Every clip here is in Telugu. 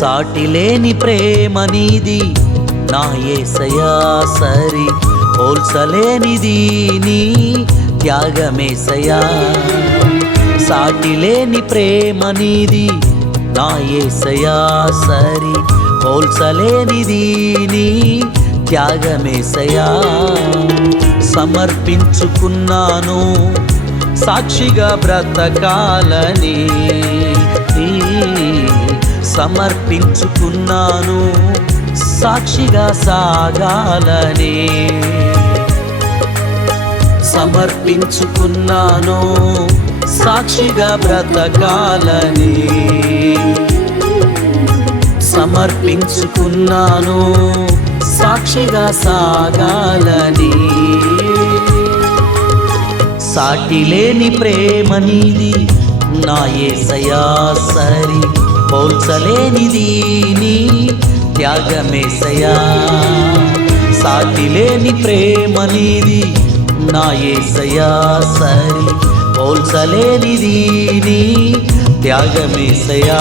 సాటిలేని ప్రేమ నీది. నా ఏసయా సరి పోల్చలేనిది నీ త్యాగమేసయా సాటిలేని ప్రేమ నీది. నా ఏసయా సరి పోల్చలేనిది నీ త్యాగమేసయా సమర్పించుకున్నాను సాక్షిగా బ్రతకాలని. సమర్పించుకున్నాను. సాక్షిగా సాగాలని. సమర్పించుకున్నాను. సాక్షిగా బ్రతకాలని. సమర్పించుకున్నాను. సాక్షిగా సాగాలని. సాటిలేని ప్రేమ నీది. నా ఏసయా సరి. పోల్చలేనిది నీ త్యాగమేసయా సాటిలేని ప్రేమ నీది నా ఏసయా సరి పోల్చలేనిది నీ త్యాగమేసయా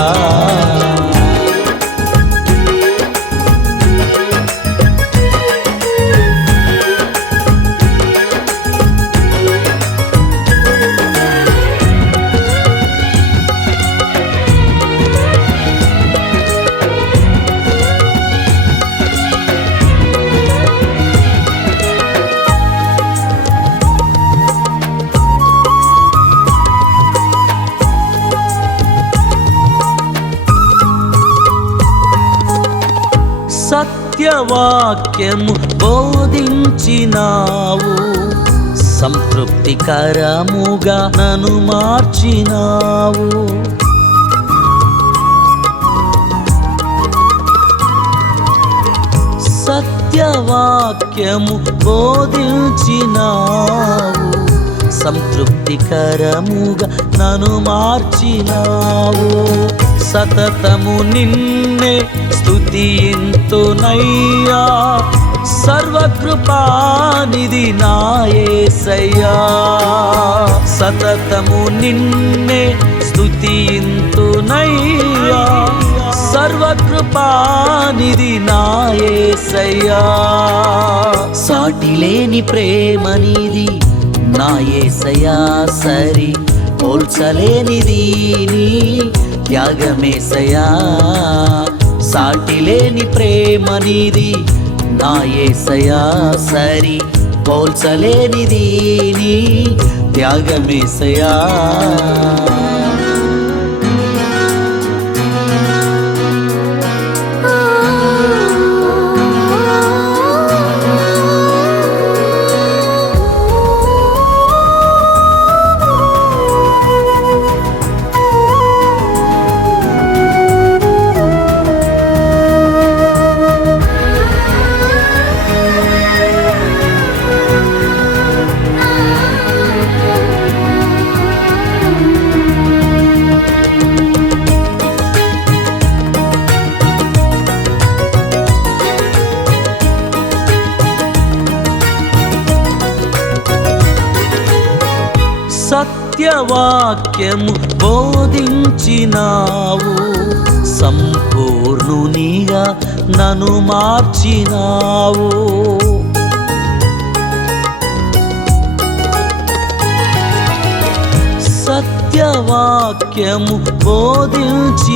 దివ్యవాక్యము బోధించినావు. సంతృప్తికరముగా నన్ను మార్చినావు. సత్యవాక్యము బోధించినావు. సంతృప్తికరముగా నన్ను మార్చినావు. సతతము నిన్నే స్తుతింతునయ్యా సర్వకృపానిధి నాయసయ్యా. సతతము నిన్నే స్తుతింతునయ్యా సర్వకృపానిధి నాయసయ్యా. సాటిలేని ప్రేమ నీది నాయసయా సరి. పోల్చలేనిది నీ త్యాగమేసయా సాటిలేని ప్రేమ నీది. నా ఏసయా సరి పోల్చలేనిది నీ. త్యాగమేసయా. వాక్యము బోధించినావు. సంపూర్ణునిగా నన్ను మార్చినావు. సత్యవాక్యము బోధించినావు.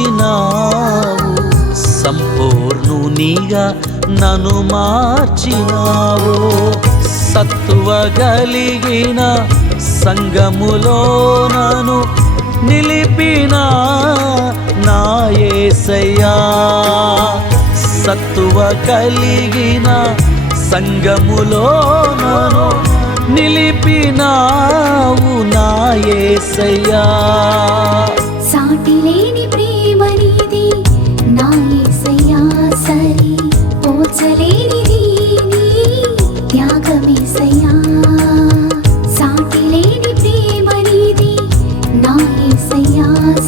సంపూర్ణునిగా నన్ను మార్చినావు. సత్వ కలిగిన సంగములో నను నిలిపిన నాయసయ్యా సత్వ కలిగిన సంగములో నను నిలిపినావు నాయసయ్యా సాటిలేని ప్రేమ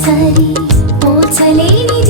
సరి పోల్చలేనిది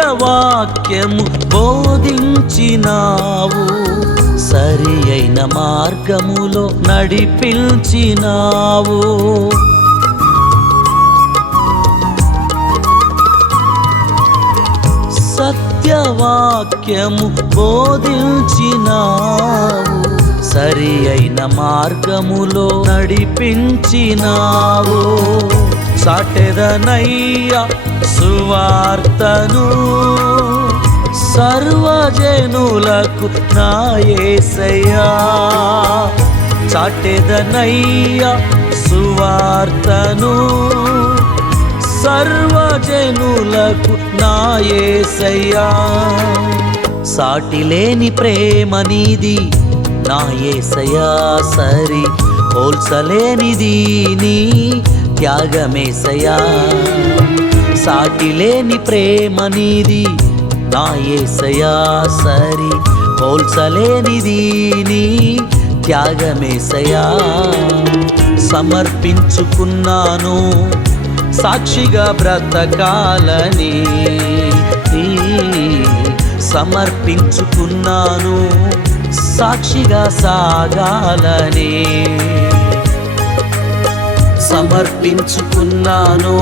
వాక్యము బోధించినావు. సరి అయిన మార్గములో నడిపించినావు. సత్యవాక్యము బోధించినావు. సరి అయిన మార్గములో నడిపించినావు. సాటెదనయ్య సువార్తను సర్వజనులకు నాయసయ్యా యేసయ్యా సువార్తను సర్వజనులకు నాయసయ్యా సాటిలేని ప్రేమ నీది నాయసయా సరి పోల్చలేనిది నీ త్యాగమేసయా సాటిలేని ప్రేమ నీది నా ఏసయా సరి పోల్చలేనిది నీ త్యాగమేసయా సమర్పించుకున్నాను సాక్షిగా బ్రతకాలని సమర్పించుకున్నాను సాక్షిగా సాగాలని సమర్పించుకున్నాను.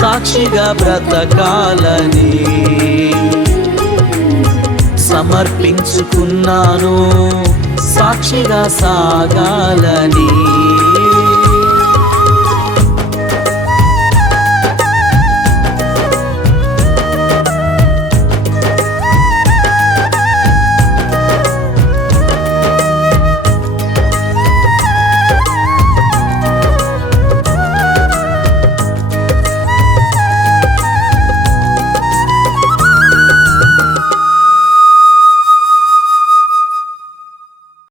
సాక్షిగా బ్రతకాలని సమర్పించుకున్నాను. సాక్షిగా సాగాలని